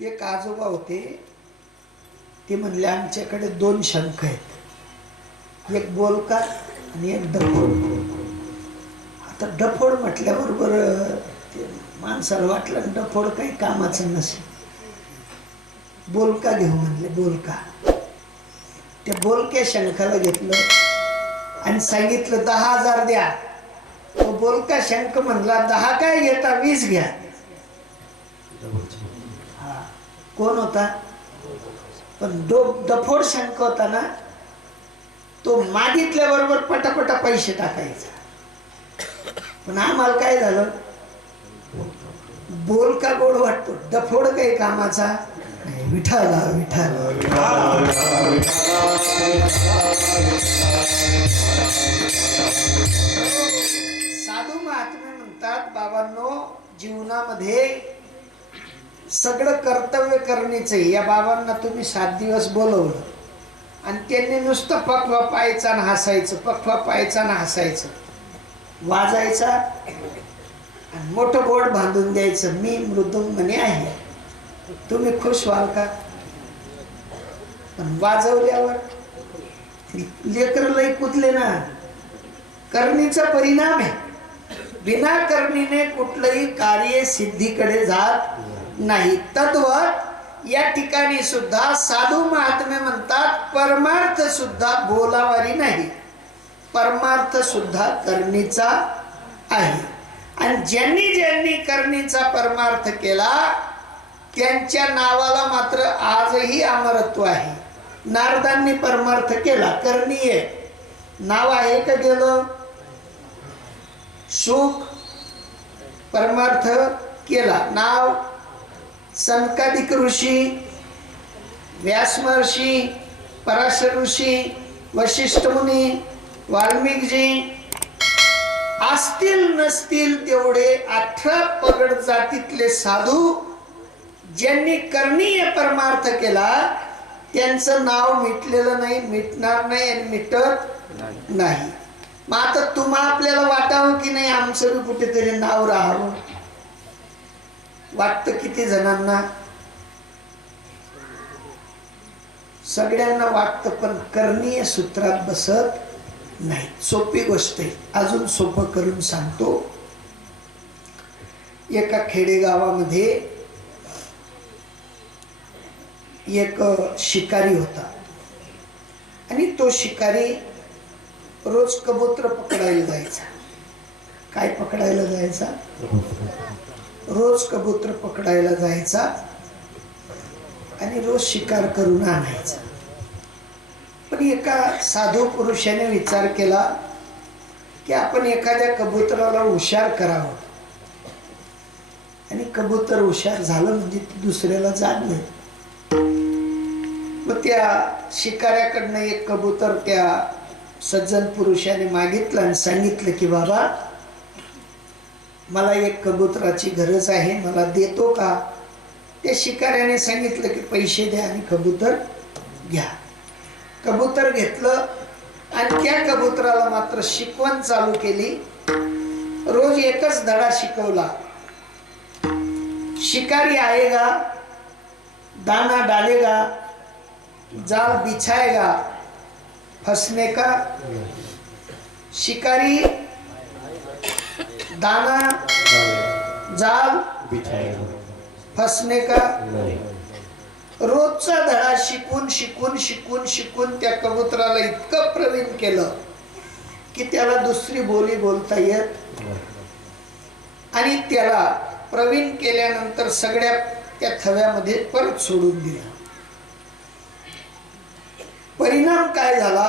एक आजोबा होते ते म्हणले आमच्याकडे दोन शंख आहेत. एक बोलका आणि एक डफोड. आता डफोड म्हटल्याबरोबर ते माणसाला वाटलं डफोड काही कामाचं नसेल. बोलका घेऊ म्हणले बोलका. त्या बोलक्या शंखाला घेतलं आणि सांगितलं दहा हजार द्या. तो बोलका शंख म्हणला दहा काय घेता? वीस घ्या. हा. कोण होता? पण दो दफोड शंख होता ना तो मागितल्या बरोबर पटापटा पैसे टाकायचा. पण आम्हाला काय झालं? बोल का गोड वाटतो? डफोड काही कामाचा? विठाला विठाला. साधू महात्मे म्हणतात बाबांनो जीवनामध्ये सगळं कर्तव्य करणीचं आहे. या बाबांना तुम्ही सात दिवस बोलवलं. आणि त्यांनी नुसतं पखवा पाहायचा आणि हसायचं पखवा पाहायचा आणि हसायचं. वाजायचा आणि मोठं बोर्ड बांधून द्यायचं. मी मृदुंगने आहे. तुम्ही खुश व्हाल का? पण वाजवल्यावर लेकर लई कुदले ना. करणीचा परिणाम आहे. बिना करणीने कुठलंही कार्य सिद्धीकडे जात नाही. तद्वत या ठिकाणी सुद्धा साधू महात्मे म्हणतात परमार्थ सुद्धा बोलावारी नाही. परमार्थ सुद्धा करणीचा आहे. आणि ज्यांनी ज्यांनी करणीचा परमार्थ केला त्यांच्या नावाला मात्र आजही अमरत्व आहे. नारदांनी परमार्थ केला करणीय. नाव आहे का गेलं? सुख. परमार्थ केला. नाव संकादिक ऋषी व्यासमहर्षी पराशर ऋषी वशिष्ठ मुनी वाल्मिकजी असतील नसतील तेवढे अठरा पगड जातीतले साधू ज्यांनी करणीय परमार्थ केला त्यांचं नाव मिटलेलं नाही मिटणार नाही आणि मिटत नाही. मग आता तुम्हा आपल्याला वाटावं की नाही आमचं बी कुठेतरी नाव राहावं? वाटतं किती जणांना? सगळ्यांना वाटतं पण करणीय सूत्रात बसत नाही. सोपी गोष्ट आहे. अजून सोपं करून सांगतो. एका खेडेगावामध्ये एक शिकारी होता. आणि तो शिकारी रोज कबूतर पकडायला जायचा. काय पकडायला जायचा? रोज कबूतर पकडायला जायचा आणि रोज शिकार करून आणायचा. पण एका साधू पुरुषाने विचार केला की आपण एखाद्या कबुतराला हुशार करावं. आणि कबूतर हुशार झालं म्हणजे ते दुसऱ्याला जाणलं मग त्या शिकाऱ्याकडनं एक कबूतर त्या सज्जन पुरुषाने मागितलं आणि सांगितलं की बाबा मला एक कबुतराची गरज आहे मला देतो का? त्या शिकाऱ्याने सांगितलं की पैसे द्या आणि कबूतर घ्या. कबूतर घेतलं आणि त्या कबुतराला मात्र शिकवण चालू केली. रोज एकच धडा शिकवला. शिकारी आएगा दाना डालेगा जाल बिछाएगा फसने का? शिकारी दाना जाल फंसने का? रोजचा धडा शिकून शिकून शिकून शिकून त्या कबुतराला इतकं प्रवीण केलं की त्याला दुसरी बोली बोलता येत आणि त्याला प्रवीण केल्यानंतर सगळ्या त्या थव्यामध्ये परत सोडून दिला. परिणाम काय झाला?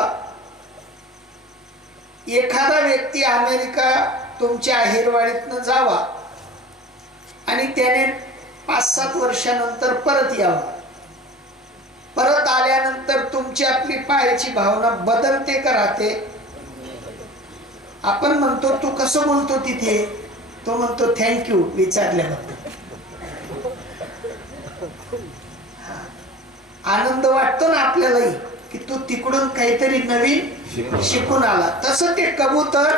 एखादा व्यक्ती अमेरिका तुमच्या अहिरवाडीतनं जावा. आणि त्याने पाच सात वर्षानंतर परत यावा. परत आल्यानंतर तुमची आपली पायाची भावना बदलते का राहते? आपण म्हणतो तू कसं बोलतो तिथे? तो म्हणतो थँक्यू विचारल्याबद्दल. आनंद वाटतो ना आपल्यालाही की तू तिकडून काहीतरी नवीन शिकून आला. तसं ते कबूतर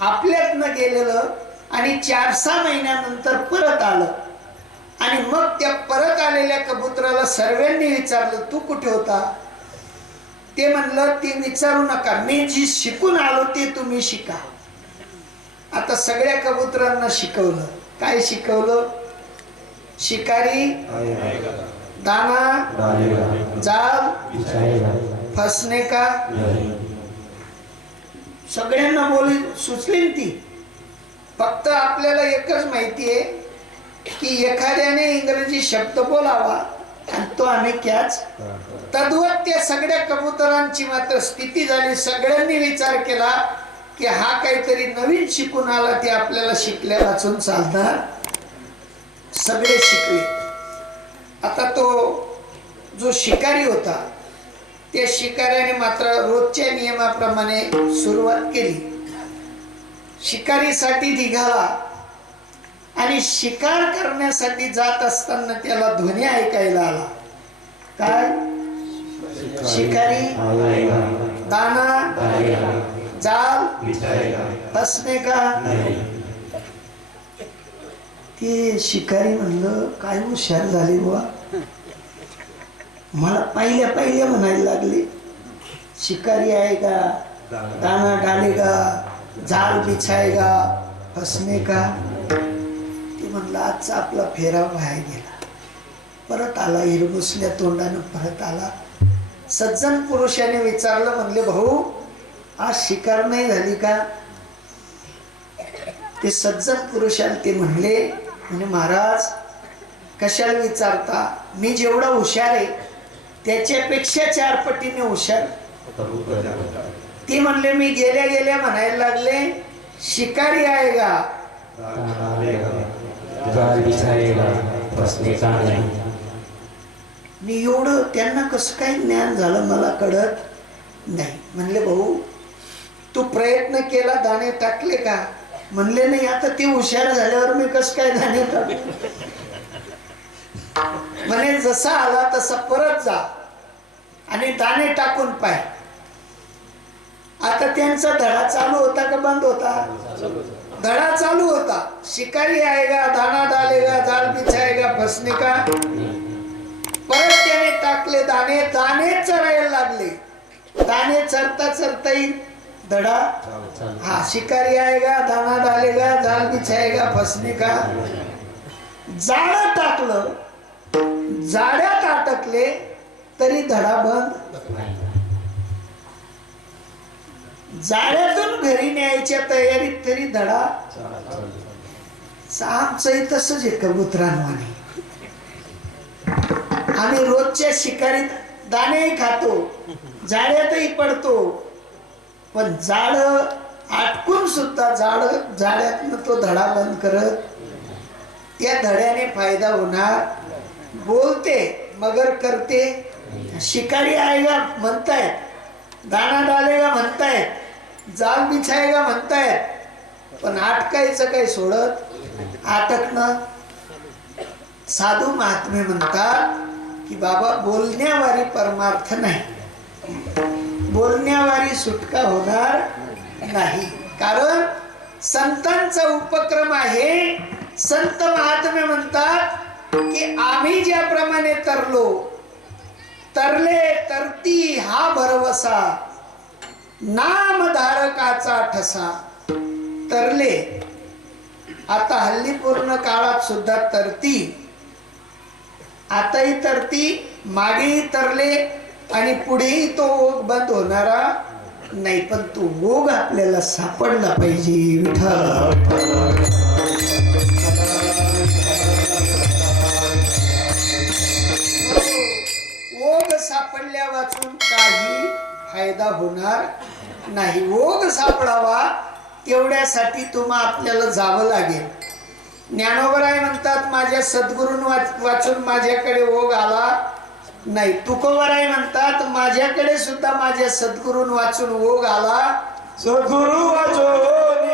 आपल्यातनं गेलेलं आणि चार सहा महिन्यानंतर परत आलं. आणि मग त्या परत आलेल्या कबुतराला सर्वांनी विचारलं तू कुठे होता? ते म्हणलं ते विचारू नका. मी जी शिकून आलो ते तुम्ही शिका. आता सगळ्या कबुतरांना शिकवलं. काय शिकवलं? शिकारी दाना जाल फसणे का? सगळ्यांना बोली सुचली ती. फक्त आपल्याला एकच माहिती आहे की एखाद्याने इंग्रजी शब्द बोलावा आणि तो आम्ही कॅच तद्वत त्या सगळ्या कबुतरांची मात्र स्थिती झाली. सगळ्यांनी विचार केला की हा काहीतरी नवीन शिकून आला ते आपल्याला शिकल्या वाचून चालणार सगळे शिकले. आता तो जो शिकारी होता त्या शिकाऱ्याने मात्र रोजच्या नियमाप्रमाणे सुरुवात केली. शिकारीसाठी निघाला आणि शिकार करण्यासाठी जात असताना त्याला ध्वनी ऐकायला आला. काय? शिकारी दाना जाल असणे का? ते शिकारी म्हणलं काय हुशार झाले बुवा. मला पहिल्या पहिल्या म्हणायला लागले शिकारी आहे का? दाना डालेगा जाल का? फसणे का? ते म्हणलं आजचा आपला फेरा बाहेर गेला. परत आला हिरमुसल्या तोंडानं परत आला. सज्जन पुरुषाने विचारलं म्हणले भाऊ आज शिकार नाही झाली का? ते सज्जन पुरुषाने ते म्हणले म्हणजे महाराज कशाला विचारता? मी जेवढा हुशार आहे त्याच्यापेक्षा चार पटीने हुशार ते म्हणले मी गेल्या गेल्या म्हणायला लागले शिकारी आहे का? मी एवढं त्यांना कसं काय ज्ञान झालं मला कळत नाही. म्हणले भाऊ तू प्रयत्न केला दाणे टाकले का? म्हणले नाही आता ते हुशार झाल्यावर मी कसं काय दाणे टाकले म्हणे जसा आला तसा परत जा. आणि दाणे टाकून पाय. आता त्यांचा धडा चालू होता का बंद होता? धडा चालू होता. शिकारी आएगा दाना डालेगा जाल बिछाएगा फसने का परत त्याने टाकले दाणे दाणे चरायला लागले. दाणे चरता चरता येईल धडा. हा शिकारी आएगा दाना डालेगा जाल बिछाएगा फसने का? जाळ टाकलं. जाड्यात अटकले तरी धडा बंद. घरी न्यायच्या तयारीत तरी धडा. आमचंही तसंच आहे कबुतरांवाने. आम्ही रोजच्या शिकारीत दाणेही खातो जाड्यातही पडतो पण जाड आटकून सुद्धा जाड जाड्यातनं तो धडा बंद करत त्या धड्याने फायदा होणार. बोलते मगर करते. शिकारी आएगा म्हणतायत दाना डालेगा म्हणतायत जाल बिछाएगा म्हणतायत पण आटकायचं काही सोडत अटकणं साधू महात्मे म्हणतात की बाबा बोलण्यावारी परमार्थ नाही. बोलण्यावारी सुटका होणार नाही. कारण संतांचा उपक्रम आहे. संत महात्मे म्हणतात की आम्ही ज्याप्रमाणे तरलो तरले तरती हा भरवसा नामधारकाचा ठसा. तरले आता हल्ली पूर्ण काळात सुद्धा तरती. आताही तरती मागेही तरले आणि पुढेही तो ओघ बंद होणारा नाही पण तो ओघ आपल्याला सापडला पाहिजे. विठ्ठल सापडल्या वाचून काही फायदा होणार नाही. ओघ सापडावा तेवढ्यासाठी तुम्हा आपल्याला जावं लागेल. ज्ञानोबराय म्हणतात माझ्या सद्गुरून वाच वाचून माझ्याकडे ओघ आला नाही. तुकोबराय म्हणतात माझ्याकडे सुद्धा माझ्या सद्गुरून वाचून ओघ आला. सद्गुरु वाचून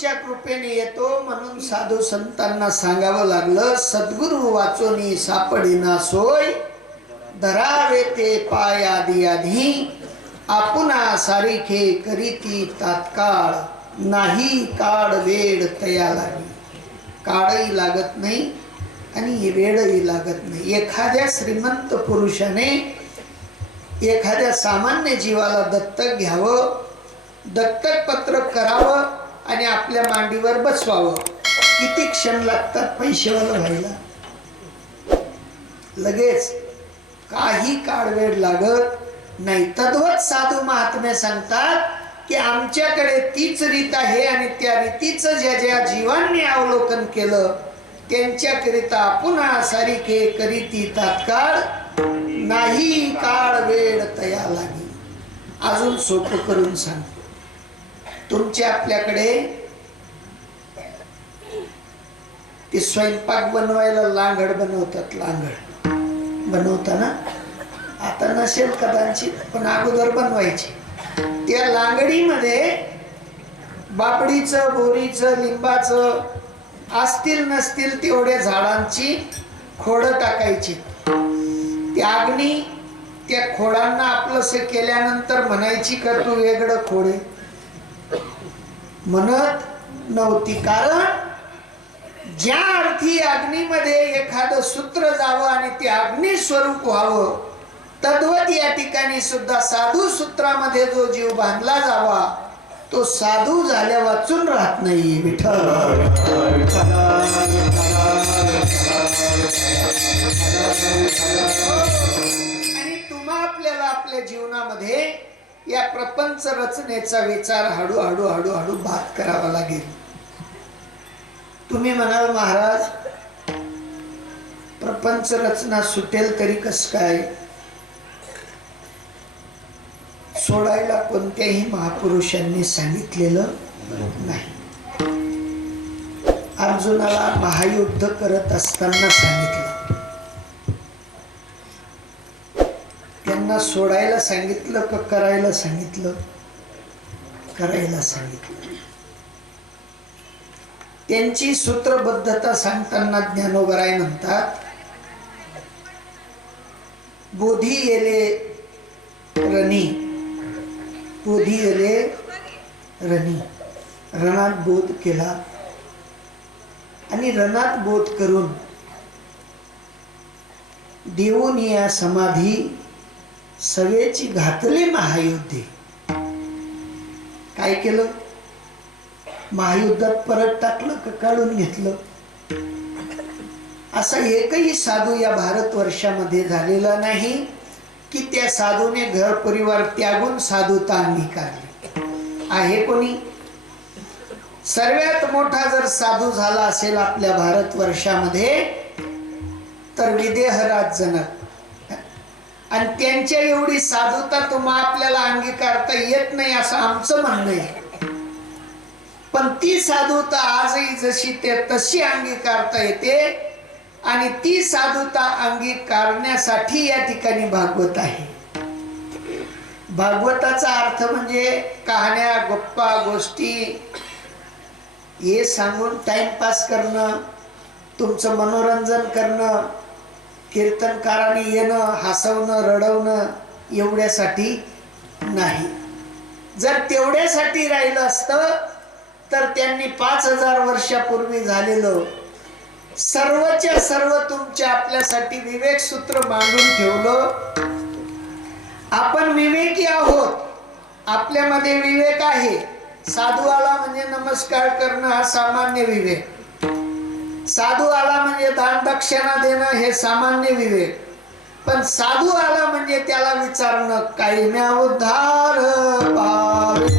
सापडे कृपेने येतो म्हणून साधू संतांना सांगावं लागलं सद्गुरु वाचोनी सापडेना सोय धरावे ते पाय आधी आधी आपुना सारिखे करीती तात्काळ नाही काळ वेळ तया लागी. काळही लागत नाही आणि वेळही लागत नाही. एखाद्या श्रीमंत पुरुषाने एखाद्या सामान्य जीवाला दत्तक घ्यावं दत्तक पत्र करावं आणि आपल्या मांडीवर बसवावं. किती क्षण लागतात पैशावाला व्हायला लगेच काही काळ वेळ लागत नाही तद्वत साधू महात्मे सांगतात की आमच्याकडे तीच रीत आहे आणि त्या रीतीचं ज्या ज्या जीवांनी अवलोकन केलं त्यांच्याकरिता पुन्हा सारिके करीती तात्काळ नाही काळ वेळ तया लागी अजून सोपं करून सांग तुमचे आपल्याकडे ते स्वयंपाक बनवायला लांगड बनवतात लांगड. बनवताना आता नसेल कदाचित पण अगोदर बनवायची. त्या लांगडीमध्ये बापडीचं बोरीचं लिंबाचं असतील नसतील तेवढ्या झाडांची खोडं टाकायची. त्या अग्नी त्या खोडांना आपलं केल्यानंतर म्हणायची का तू वेगळं खोडे म्हणत नव्हती. कारण ज्या अर्थी अग्नीमध्ये एखादं सूत्र जावं आणि ते अग्नी स्वरूप व्हावं तद्वत या ठिकाणी सुद्धा साधू सूत्रामध्ये जो जीव बांधला जावा तो साधू झाल्या वाचून राहत नाही विठ्ठल. आणि तुम्हा आपल्याला आपल्या जीवनामध्ये या प्रपंच रचनेचा विचार हळूहळू हळूहळू बात करावा लागेल. तुम्ही म्हणाल महाराज प्रपंच रचना सुटेल तरी कस काय? सोडायला कोणत्याही महापुरुषांनी सांगितलेलं नाही. अर्जुनाला महायुद्ध करत असताना सांगितलं. सोडायला सांगितलं का करायला सांगितलं? करायला सांगितलं. त्यांची सूत्रबद्धता सांगताना ज्ञानोबराय म्हणतात बोधी येले रणी बोधी येले रणी रणात बोध केला आणि रणात बोध करून देऊन या समाधी सवेची घातली महायुद्धे. काय केलं? महायुद्धात परत टाकलं का काढून घेतलं? असा एकही साधू या भारत वर्षामध्ये झालेला नाही की त्या साधूने घर परिवार त्यागून साधूता अंगीकारली. आहे कोणी? सर्वात मोठा जर साधू झाला असेल आपल्या भारत वर्षामध्ये तर विदेहराज जनक आणि त्यांच्या एवढी साधुता तुम्हा आपल्याला अंगीकारता येत नाही असं आमचं म्हणणं आहे. पण ती साधुता आजही जशी ते तशी अंगीकारता येते आणि ती साधुता अंगीकारण्यासाठी या ठिकाणी भागवत आहे. भागवताचा अर्थ म्हणजे कहाण्या गप्पा गोष्टी हे सांगून टाइमपास करणं तुमचं मनोरंजन करणं कीर्तनकाराने येणं हसवणं रडवणं एवढ्यासाठी नाही. जर तेवढ्यासाठी राहिलं असतं तर त्यांनी पाच हजार वर्षापूर्वी झालेलं सर्वच्या सर्व तुमच्या आपल्यासाठी विवेक सूत्र मांडून ठेवलं. आपण विवेकी आहोत. आपल्यामध्ये विवेक आहे. साधू आला म्हणजे नमस्कार करणं हा सामान्य विवेक. साधू आला म्हणजे दान दक्षिणा देणं हे सामान्य विवेक पण साधू आला म्हणजे त्याला विचारणं काही म्या उद्धार पावेन.